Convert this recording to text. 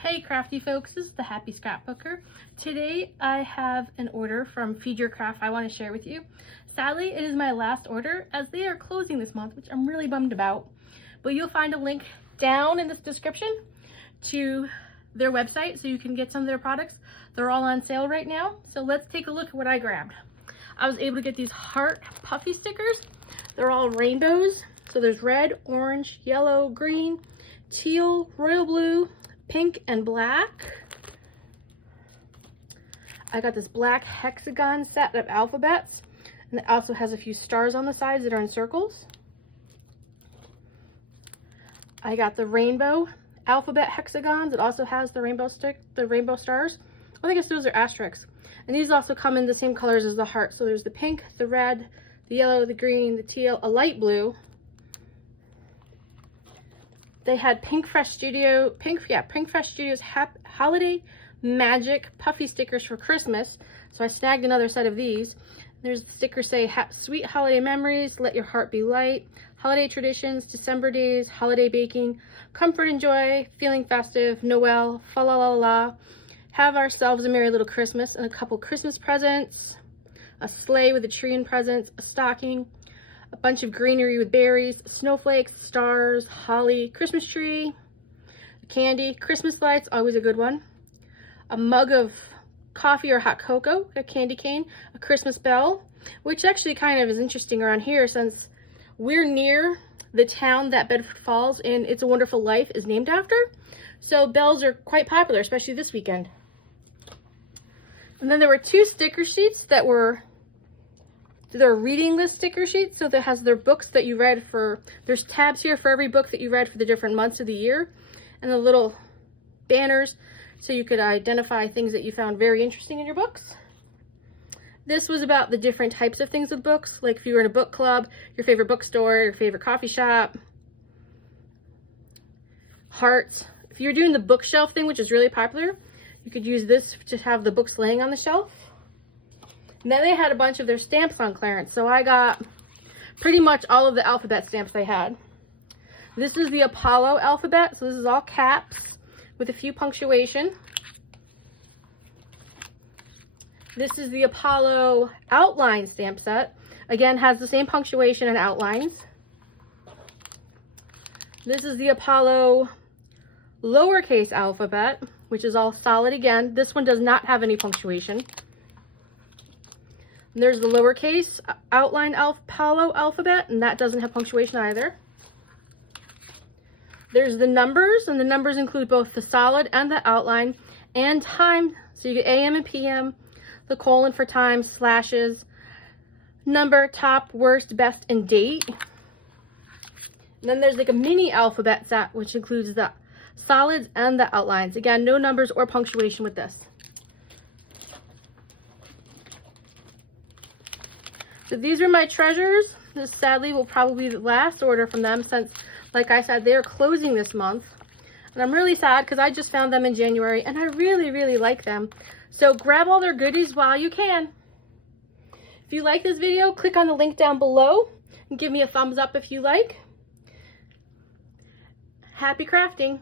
Hey crafty folks, this is the Happy Scrapbooker. Today I have an order from Feed Your Craft I want to share with you. Sadly, it is my last order as they are closing this month, which I'm really bummed about. But you'll find a link down in this description to their website so you can get some of their products. They're all on sale right now. So let's take a look at what I grabbed. I was able to get these heart puffy stickers. They're all rainbows. So there's red, orange, yellow, green, teal, royal blue, pink, and black. I got this black hexagon set of alphabets, and it also has a few stars on the sides that are in circles. I got the rainbow alphabet hexagons. It also has the rainbow stars. I guess those are asterisks. And these also come in the same colors as the heart. So there's the pink, the red, the yellow, the green, the teal, a light blue. They had Pink Fresh Studios Holiday Magic Puffy stickers for Christmas. So I snagged another set of these. There's the stickers say, Sweet Holiday Memories, Let Your Heart Be Light, Holiday Traditions, December Days, Holiday Baking, Comfort and Joy, Feeling Festive, Noel, Fa La La La, Have Ourselves a Merry Little Christmas, and a couple Christmas presents, a sleigh with a tree and presents, a stocking, a bunch of greenery with berries, snowflakes, stars, holly, Christmas tree, candy, Christmas lights, always a good one, a mug of coffee or hot cocoa, a candy cane, a Christmas bell, which actually kind of is interesting around here since we're near the town that Bedford Falls and It's a Wonderful Life is named after. So bells are quite popular, especially this weekend. And then there were two sticker sheets that were their reading list sticker sheets. So that has their books that you read for, there's tabs here for every book that you read for the different months of the year, and the little banners so you could identify things that you found very interesting in your books. This was about the different types of things with books, like if you were in a book club, your favorite bookstore, your favorite coffee shop, hearts. If you're doing the bookshelf thing, which is really popular, you could use this to have the books laying on the shelf. And then they had a bunch of their stamps on clearance. So I got pretty much all of the alphabet stamps they had. This is the Apollo alphabet. So this is all caps with a few punctuation. This is the Apollo outline stamp set. Again, has the same punctuation and outlines. This is the Apollo lowercase alphabet, which is all solid again. This one does not have any punctuation. And there's the lowercase outline Apollo alphabet, and that doesn't have punctuation either. There's the numbers, and the numbers include both the solid and the outline, and time. So you get AM and PM, the colon for time, slashes, number, top, worst, best, and date. And then there's like a mini alphabet set, which includes the solids and the outlines. Again, no numbers or punctuation with this. So these are my treasures. This sadly will probably be the last order from them since, like I said, they are closing this month. And I'm really sad because I just found them in January and I really, really like them. So grab all their goodies while you can. If you like this video, click on the link down below and give me a thumbs up if you like. Happy crafting!